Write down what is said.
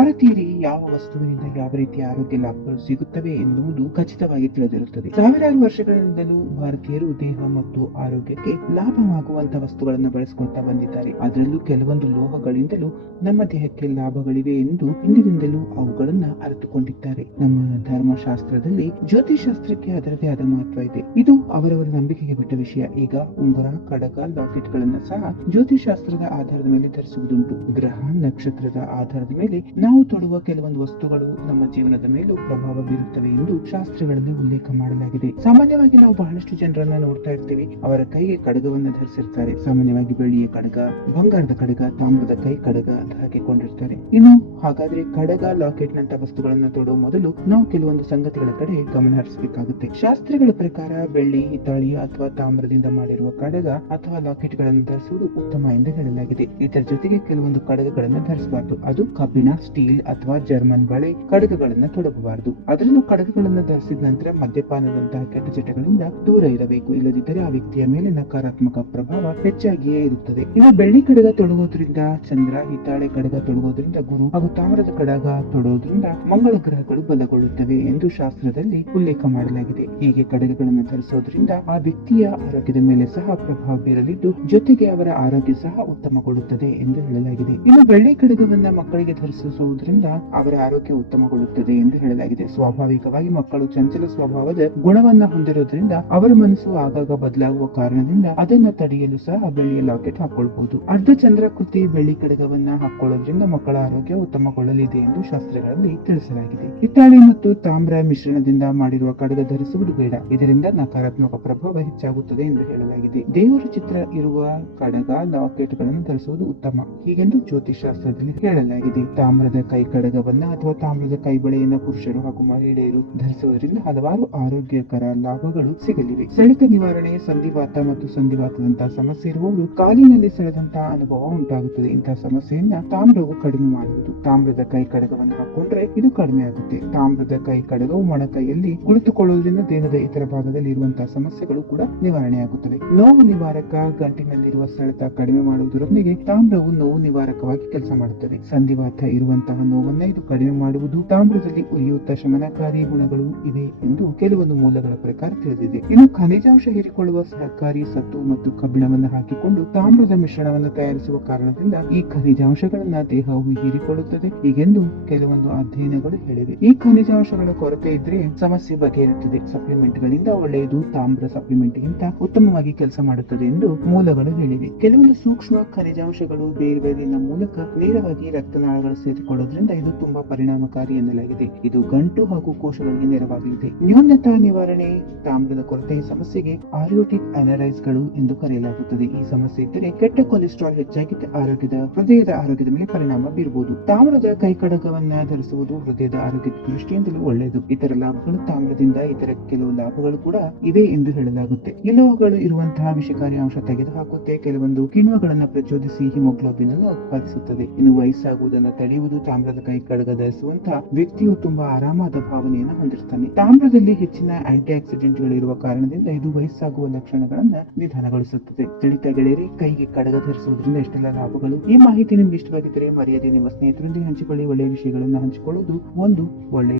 ಭಾರತೀಯರಿಗೆ ಯಾವ ವಸ್ತುವಿನಿಂದ ಯಾವ ರೀತಿಯ ಆರೋಗ್ಯ ಲಾಭಗಳು ಸಿಗುತ್ತವೆ ಎನ್ನುವುದು ಖಚಿತವಾಗಿ ತಿಳಿದಿರುತ್ತದೆ. ಸಾವಿರಾರು ವರ್ಷಗಳಿಂದಲೂ ಭಾರತೀಯರು ದೇಹ ಮತ್ತು ಆರೋಗ್ಯಕ್ಕೆ ಲಾಭವಾಗುವಂತಹ ವಸ್ತುಗಳನ್ನು ಬಳಸಿಕೊಳ್ತಾ ಬಂದಿದ್ದಾರೆ. ಅದರಲ್ಲೂ ಕೆಲವೊಂದು ಲೋಹಗಳಿಂದಲೂ ನಮ್ಮ ದೇಹಕ್ಕೆ ಲಾಭಗಳಿವೆ ಎಂದು ಇಂದಿನಿಂದಲೂ ಅವುಗಳನ್ನ ಅರಿತುಕೊಂಡಿದ್ದಾರೆ. ನಮ್ಮ ಧರ್ಮಶಾಸ್ತ್ರದಲ್ಲಿ ಜ್ಯೋತಿಷಾಸ್ತ್ರಕ್ಕೆ ಅದರದೇ ಆದ ಮಹತ್ವ ಇದೆ. ಇದು ಅವರವರ ನಂಬಿಕೆಗೆ ಬಿಟ್ಟ ವಿಷಯ. ಈಗ ಉಂಗುರ, ಕಡಗ, ಲಾಕೆಟ್ ಗಳನ್ನ ಸಹ ಜ್ಯೋತಿಷಾಸ್ತ್ರದ ಆಧಾರದ ಮೇಲೆ ಧರಿಸುವುದುಂಟು. ಗ್ರಹ ನಕ್ಷತ್ರದ ಆಧಾರದ ಮೇಲೆ ನಾವು ತೊಡುವ ಕೆಲವೊಂದು ವಸ್ತುಗಳು ನಮ್ಮ ಜೀವನದ ಮೇಲೂ ಪ್ರಭಾವ ಬೀರುತ್ತವೆ ಎಂದು ಶಾಸ್ತ್ರಗಳಲ್ಲಿ ಉಲ್ಲೇಖ ಮಾಡಲಾಗಿದೆ. ಸಾಮಾನ್ಯವಾಗಿ ನಾವು ಬಹಳಷ್ಟು ಜನರನ್ನ ನೋಡ್ತಾ ಇರ್ತೀವಿ, ಅವರ ಕೈಗೆ ಕಡಗವನ್ನ ಧರಿಸಿರ್ತಾರೆ. ಸಾಮಾನ್ಯವಾಗಿ ಬೆಳ್ಳಿಯ ಕಡಗ, ಬಂಗಾರದ ಕಡಗ, ತಾಮ್ರದ ಕೈ ಕಡಗ ಅಂತ ಹಾಕಿಕೊಂಡಿರ್ತಾರೆ. ಇನ್ನು ಹಾಗಾದ್ರೆ ಕಡಗ, ಲಾಕೆಟ್ ನಂತ ವಸ್ತುಗಳನ್ನ ತೊಡುವ ಮೊದಲು ನಾವು ಕೆಲವೊಂದು ಸಂಗತಿಗಳ ಕಡೆ ಗಮನ ಹರಿಸಬೇಕಾಗುತ್ತೆ. ಶಾಸ್ತ್ರಗಳ ಪ್ರಕಾರ ಬೆಳ್ಳಿ, ಹಿತ್ತಾಳಿ ಅಥವಾ ತಾಮ್ರದಿಂದ ಮಾಡಿರುವ ಕಡಗ ಅಥವಾ ಲಾಕೆಟ್ ಗಳನ್ನು ಧರಿಸುವುದು ಉತ್ತಮ ಎಂದು ಹೇಳಲಾಗಿದೆ. ಇದರ ಜೊತೆಗೆ ಕೆಲವೊಂದು ಕಡಗಗಳನ್ನು ಧರಿಸಬಾರದು. ಅದು ಕಬ್ಬಿಣ, ಸ್ಟೀಲ್ ಅಥವಾ ಜರ್ಮನ್ ಬಳೆ ಕಡಗಗಳನ್ನ ತೊಡಗಬಾರದು. ಅದರಲ್ಲೂ ಕಡಗಗಳನ್ನು ಧರಿಸಿದ ನಂತರ ಮದ್ಯಪಾನದಂತಹ ಕೆಟ್ಟ ಚಟಗಳಿಂದ ದೂರ ಇರಬೇಕು. ಇಲ್ಲದಿದ್ದರೆ ಆ ವ್ಯಕ್ತಿಯ ಮೇಲೆ ನಕಾರಾತ್ಮಕ ಪ್ರಭಾವ ಹೆಚ್ಚಾಗಿಯೇ ಇರುತ್ತದೆ. ಇನ್ನು ಬೆಳ್ಳಿ ಕಡಗ ತೊಡುವುದರಿಂದ ಚಂದ್ರ, ಹಿತ್ತಾಳೆ ಕಡಗ ತೊಡುವುದರಿಂದ ಗುರು ಹಾಗೂ ತಾಮ್ರದ ಕಡಗ ತೊಡುವುದರಿಂದ ಮಂಗಳ ಗ್ರಹಗಳು ಬಲಗೊಳ್ಳುತ್ತವೆ ಎಂದು ಶಾಸ್ತ್ರದಲ್ಲಿ ಉಲ್ಲೇಖ ಮಾಡಲಾಗಿದೆ. ಹೀಗೆ ಕಡಗಗಳನ್ನು ಧರಿಸುವುದರಿಂದ ಆ ವ್ಯಕ್ತಿಯ ಆರೋಗ್ಯದ ಮೇಲೆ ಸಹ ಪ್ರಭಾವ ಬೀರಲಿದ್ದು, ಜೊತೆಗೆ ಅವರ ಆರೋಗ್ಯ ಸಹ ಉತ್ತಮಗೊಳ್ಳುತ್ತದೆ ಎಂದು ಹೇಳಲಾಗಿದೆ. ಇನ್ನು ಬೆಳ್ಳಿ ಕಡಗವನ್ನ ಮಕ್ಕಳಿಗೆ ಧರಿಸುವುದರಿಂದ ಅವರ ಆರೋಗ್ಯ ಉತ್ತಮಗೊಳ್ಳುತ್ತದೆ ಎಂದು ಹೇಳಲಾಗಿದೆ. ಸ್ವಾಭಾವಿಕವಾಗಿ ಮಕ್ಕಳು ಚಂಚಲ ಸ್ವಭಾವದ ಗುಣವನ್ನ ಹೊಂದಿರುವುದರಿಂದ ಅವರ ಮನಸ್ಸು ಆಗಾಗ ಬದಲಾಗುವ ಕಾರಣದಿಂದ ಅದನ್ನ ತಡೆಯಲು ಸಹ ಬೆಳ್ಳಿಯ ಲಾಕೆಟ್ ಹಾಕೊಳ್ಬಹುದು. ಅರ್ಧ ಚಂದ್ರಾಕೃತಿ ಬೆಳ್ಳಿ ಕಡಗವನ್ನ ಹಾಕೊಳ್ಳೋದ್ರಿಂದ ಮಕ್ಕಳ ಆರೋಗ್ಯ ಉತ್ತಮಗೊಳ್ಳಲಿದೆ ಎಂದು ಶಾಸ್ತ್ರಗಳಲ್ಲಿ ತಿಳಿಸಲಾಗಿದೆ. ಹಿತ್ತಾಳೆ ಮತ್ತು ತಾಮ್ರ ಮಿಶ್ರಣದಿಂದ ಮಾಡಿರುವ ಕಡಗ ಧರಿಸುವುದು ಬೇಡ. ಇದರಿಂದ ನಕಾರಾತ್ಮಕ ಪ್ರಭಾವ ಹೆಚ್ಚಾಗುತ್ತದೆ ಎಂದು ಹೇಳಲಾಗಿದೆ. ದೇವರ ಚಿತ್ರ ಇರುವ ಕಡಗ, ಲಾಕೆಟ್ ಗಳನ್ನು ಧರಿಸುವುದು ಉತ್ತಮ ಹೀಗೆಂದು ಜ್ಯೋತಿಷಾಸ್ತ್ರದಲ್ಲಿ ಹೇಳಲಾಗಿದೆ. ತಾಮ್ರದ ಕೈ ಕಡಗವನ್ನ ಅಥವಾ ತಾಮ್ರದ ಕೈ ಬಳೆಯನ್ನ ಪುರುಷರು ಹಾಗೂ ಮಹಿಳೆಯರು ಧರಿಸುವುದರಿಂದ ಹಲವಾರು ಆರೋಗ್ಯಕರ ಲಾಭಗಳು ಸಿಗಲಿವೆ. ಸೆಳೆತ ನಿವಾರಣೆ, ಸಂಧಿವಾತ ಮತ್ತು ಸಂಧಿವಾತದಂತಹ ಸಮಸ್ಯೆ ಇರುವವರು ಕಾಲಿನಲ್ಲಿ ಸೆಳೆದಂತಹ ಅನುಭವ ಉಂಟಾಗುತ್ತದೆ. ಇಂತಹ ಸಮಸ್ಯೆಯನ್ನ ತಾಮ್ರವು ಕಡಿಮೆ ಮಾಡುವುದು. ತಾಮ್ರದ ಕೈ ಕಡಗವನ್ನು ಹಾಕೊಂಡ್ರೆ ಇದು ಕಡಿಮೆ ಆಗುತ್ತೆ. ತಾಮ್ರದ ಕೈ ಕಡಗವು ಮೊಣಕೈಯಲ್ಲಿ ಕುಳಿತುಕೊಳ್ಳುವುದರಿಂದ ದೇಹದ ಇತರ ಭಾಗದಲ್ಲಿ ಇರುವಂತಹ ಸಮಸ್ಯೆಗಳು ಕೂಡ ನಿವಾರಣೆ ಆಗುತ್ತವೆ. ನೋವು ನಿವಾರಕ, ಗಂಟಿನಲ್ಲಿರುವ ಸೆಳೆತ ಕಡಿಮೆ ಮಾಡುವುದರೊಂದಿಗೆ ತಾಮ್ರವು ನೋವು ನಿವಾರಕವಾಗಿ ಕೆಲಸ ಮಾಡುತ್ತದೆ. ಸಂಧಿವಾತ ಇರುವಂತಹ ನೋವನ್ನ ಇದು ಕಡಿಮೆ ಮಾಡುವುದು. ತಾಮ್ರದಲ್ಲಿ ಉರಿಯೂತ ಶಮನಕಾರಿ ಗುಣಗಳು ಇವೆ ಎಂದು ಕೆಲವೊಂದು ಮೂಲಗಳ ಪ್ರಕಾರ ತಿಳಿದಿದೆ. ಇನ್ನು ಖನಿಜಾಂಶ ಹೀರಿಕೊಳ್ಳುವ ಸಹಕಾರಿ ಸತ್ತು ಮತ್ತು ಕಬ್ಬಿಣವನ್ನು ಹಾಕಿಕೊಂಡು ತಾಮ್ರದ ಮಿಶ್ರಣವನ್ನು ತಯಾರಿಸುವ ಕಾರಣದಿಂದ ಈ ಖನಿಜಾಂಶಗಳನ್ನ ದೇಹವು ಹೀರಿಕೊಳ್ಳುತ್ತದೆ ಹೀಗೆಂದು ಕೆಲವೊಂದು ಅಧ್ಯಯನಗಳು ಹೇಳಿವೆ. ಈ ಖನಿಜಾಂಶಗಳ ಕೊರತೆ ಇದ್ರೆ ಸಮಸ್ಯೆ ಬಗೆಹರುತ್ತದೆ. ಸಪ್ಲಿಮೆಂಟ್ ಗಳಿಂದ ಒಳ್ಳೆಯದು ತಾಮ್ರ ಸಪ್ಲಿಮೆಂಟ್ ಗಿಂತ ಉತ್ತಮವಾಗಿ ಕೆಲಸ ಮಾಡುತ್ತದೆ ಎಂದು ಮೂಲಗಳು ಹೇಳಿವೆ. ಕೆಲವೊಂದು ಸೂಕ್ಷ್ಮ ಖನಿಜಾಂಶಗಳು ಬೇರ್ಬೇರಿನ ಮೂಲಕ ನೇರವಾಗಿ ರಕ್ತನಾಳಗಳು ಸೇರಿಕೊಳ್ಳೋದ್ರಿಂದ ಇದು ತುಂಬಾ ಪರಿಣಾಮಕಾರಿ ಎನ್ನಲಾಗಿದೆ. ಇದು ಗಂಟು ಹಾಗೂ ಕೋಶಗಳಿಗೆ ನೆರವಾಗಲಿದೆ. ನ್ಯೂನತಾ ನಿವಾರಣೆ, ತಾಮ್ರದ ಕೊರತೆಯ ಸಮಸ್ಯೆಗೆ ಆರಿಯೋಟಿಕ್ ಅನರೈಸ್ ಗಳು ಎಂದು ಕರೆಯಲಾಗುತ್ತದೆ. ಈ ಸಮಸ್ಯೆ ಇದ್ದರೆ ಕೆಟ್ಟ ಕೊಲೆಸ್ಟ್ರಾಲ್ ಹೆಚ್ಚಾಗಿ ಹೃದಯದ ಆರೋಗ್ಯದ ಮೇಲೆ ಪರಿಣಾಮ ಬೀರಬಹುದು. ತಾಮ್ರದ ಕೈ ಕಡಗವನ್ನ ಧರಿಸುವುದು ಹೃದಯದ ಆರೋಗ್ಯದ ದೃಷ್ಟಿಯಿಂದಲೂ ಒಳ್ಳೆಯದು. ಇತರ ಲಾಭಗಳು ತಾಮ್ರದಿಂದ ಇತರ ಕೆಲವು ಲಾಭಗಳು ಕೂಡ ಇವೆ ಎಂದು ಹೇಳಲಾಗುತ್ತೆ. ಈ ಲೋಹಗಳು ಇರುವಂತಹ ವಿಷಕಾರಿ ಅಂಶ ತೆಗೆದುಹಾಕುತ್ತೆ. ಕೆಲವೊಂದು ಕಿಣ್ವಗಳನ್ನು ಪ್ರಚೋದಿಸಿ ಹಿಮೋಗ್ಲೋಬಿನ್ ಅನ್ನು ಉತ್ಪಾದಿಸುತ್ತದೆ. ಇನ್ನು ವಯಸ್ಸಾಗುವುದನ್ನು ತಡೆಯುವುದು. ತಾಮ್ರದ ಕೈ ಕಡಗ ಧರಿಸುವಂತಹ ವ್ಯಕ್ತಿಯು ತುಂಬಾ ಆರಾಮಾದ ಭಾವನೆಯನ್ನು ಹೊಂದಿರ್ತಾನೆ. ತಾಮ್ರದಲ್ಲಿ ಹೆಚ್ಚಿನ ಆಂಟಿ ಆಕ್ಸಿಡೆಂಟ್ ಗಳಿರುವ ಕಾರಣದಿಂದ ಇದು ವಯಸ್ಸಾಗುವ ಲಕ್ಷಣಗಳನ್ನ ನಿಧಾನಗೊಳಿಸುತ್ತದೆ. ತಿಳಿತ ಗೆಳೆಯರಿ, ಕೈಗೆ ಕಡಗ ಧರಿಸುವುದರಿಂದ ಎಷ್ಟೆಲ್ಲ ಲಾಭಗಳು. ಈ ಮಾಹಿತಿ ನಿಮ್ಗೆ ಇಷ್ಟವಾಗಿದ್ದರೆ ಮರೆಯದೆ ನಿಮ್ಮ ಸ್ನೇಹಿತರೊಂದಿಗೆ ಹಂಚಿಕೊಳ್ಳಿ. ಒಳ್ಳೆಯ ವಿಷಯಗಳನ್ನ ಹಂಚಿಕೊಳ್ಳುವುದು ಒಂದು ಒಳ್ಳೆಯ